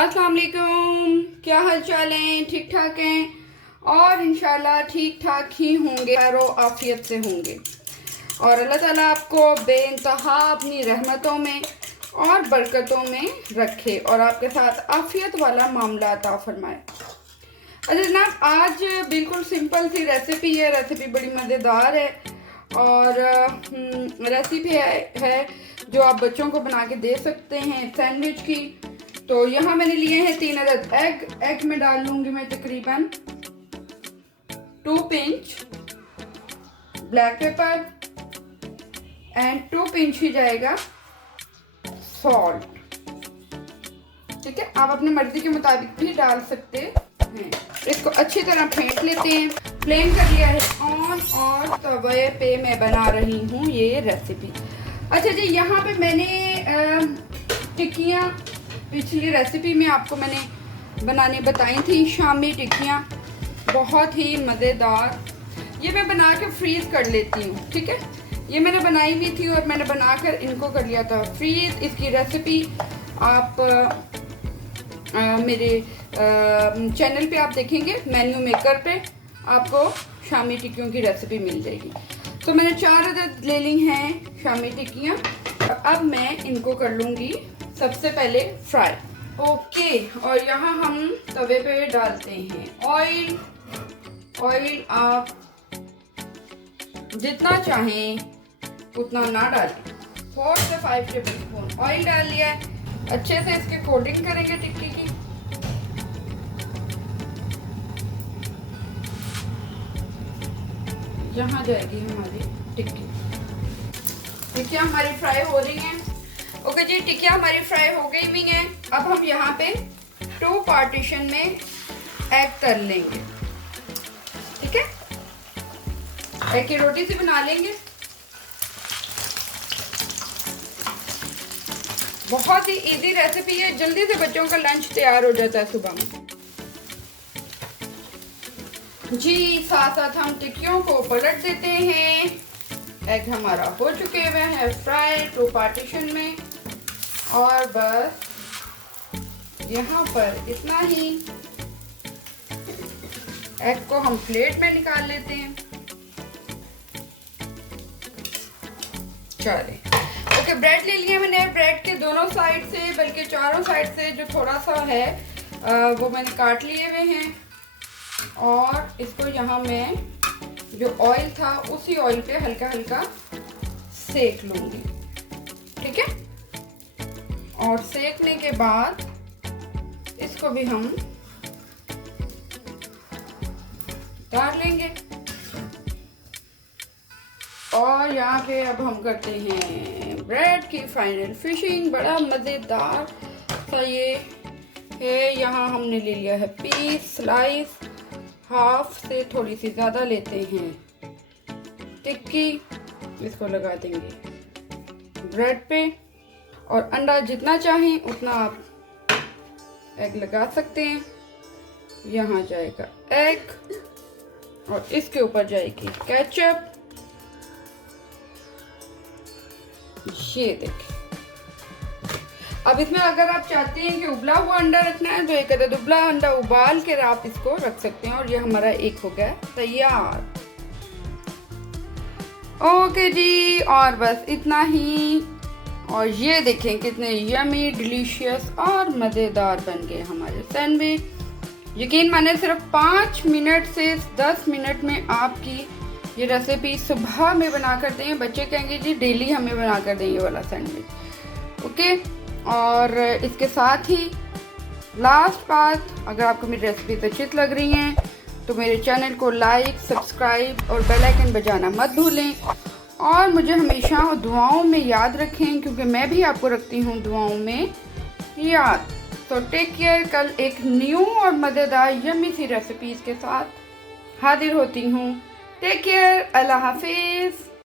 अस्सलाम वालेकुम, क्या हाल चाल हैं? ठीक ठाक हैं और इंशाल्लाह ठीक ठाक ही होंगे, खैरो आफियत से होंगे और अल्लाह ताला आपको बेइंतहा अपनी रहमतों में और बरकतों में रखे और आपके साथ आफियत वाला मामला अता फरमाए। अच्छा जनाब, आज बिल्कुल सिंपल सी रेसिपी है। रेसिपी बड़ी मज़ेदार है और रेसिपी है जो आप बच्चों को बना के दे सकते हैं सैंडविच की। तो यहाँ मैंने लिए हैं 3 अदद एग में डाल लूँगी मैं तकरीबन 2 pinch black pepper and 2 pinch ही जाएगा सॉल्ट। ठीक है, आप अपनी मर्जी के मुताबिक भी डाल सकते हैं। इसको अच्छी तरह फेंट लेते हैं। फ्लेम कर लिया है ऑन और तवे पे मैं बना रही हूँ ये रेसिपी। अच्छा जी, यहाँ पे मैंने टिक्कियाँ पिछली रेसिपी में आपको मैंने बनाने बताई थी, शामी टिक्कियाँ, बहुत ही मज़ेदार। ये मैं बना के फ्रीज़ कर लेती हूँ। ठीक है, ये मैंने बनाई हुई थी और मैंने बनाकर इनको कर लिया था फ्रीज़। इसकी रेसिपी आप मेरे चैनल पे आप देखेंगे, मेन्यू मेकर पे आपको शामी टिक्कियों की रेसिपी मिल जाएगी। तो मैंने 4 अदद ले ली हैं शामी टिक्कियाँ और अब मैं इनको कर लूँगी सबसे पहले फ्राई। ओके, और यहाँ हम तवे पे डालते हैं ऑयल। ऑयल आप जितना चाहें उतना ना डालें, 4 से 5 टेबल स्पून ऑयल डाल लिया है। अच्छे से इसकी कोटिंग करेंगे टिक्की की। यहाँ जाएगी हमारी टिक्की। टिक्कियाँ हमारी फ्राई हो रही हैं। ओके जी, टिक्कियाँ हमारी फ्राई हो गई हुई हैं। अब हम यहाँ पे 2 पार्टीशन में एग कर लेंगे। ठीक है, एग की रोटी से बना लेंगे। बहुत ही इजी रेसिपी है, जल्दी से बच्चों का लंच तैयार हो जाता है सुबह में जी। साथ साथ हम टिक्कियों को पलट देते हैं। एग हमारा हो चुके हुए हैं फ्राई 2 पार्टीशन में और बस यहाँ पर इतना ही। एग को हम प्लेट में निकाल लेते हैं। चलिए, ओके, ब्रेड ले लिया मैंने। ब्रेड के दोनों साइड से, बल्कि चारों साइड से जो थोड़ा सा है वो मैंने काट लिए हुए हैं और इसको यहाँ मैं जो ऑयल था उसी ऑयल पे हल्का हल्का सेक लूँगी। ठीक है, और सेकने के बाद इसको भी हम उतार लेंगे और यहाँ पे अब हम करते हैं ब्रेड की फाइनल फिशिंग। बड़ा मज़ेदार सा ये है। यहाँ हमने ले लिया है पीस स्लाइस, हाफ से थोड़ी सी ज़्यादा लेते हैं टिक्की। इसको लगा देंगे ब्रेड पे और अंडा जितना चाहें उतना आप एग लगा सकते हैं। यहाँ जाएगा एग और इसके ऊपर जाएगी केचप। ये देखिए। अब इसमें अगर आप चाहते हैं कि उबला हुआ अंडा रखना है तो एक अदद उबला अंडा उबाल कर आप इसको रख सकते हैं और ये हमारा एक हो गया तैयार। ओके जी, और बस इतना ही। और ये देखें कितने यमी, डिलीशियस और मज़ेदार बन गए हमारे सैंडविच। यकीन माने सिर्फ 5 मिनट से 10 मिनट में आपकी ये रेसिपी सुबह में बना कर दें। बच्चे कहेंगे जी डेली हमें बना कर दें ये वाला सैंडविच। ओके, और इसके साथ ही लास्ट बात, अगर आपको मेरी रेसिपी अच्छी लग रही हैं तो मेरे चैनल को लाइक, सब्सक्राइब और बेल आइकन बजाना मत भूलें और मुझे हमेशा दुआओं में याद रखें क्योंकि मैं भी आपको रखती हूँ दुआओं में याद। तो टेक केयर। कल एक न्यू और मज़ेदार यम्मी सी रेसिपीज़ के साथ हाजिर होती हूँ। टेक केयर, अल्लाह हाफिज़।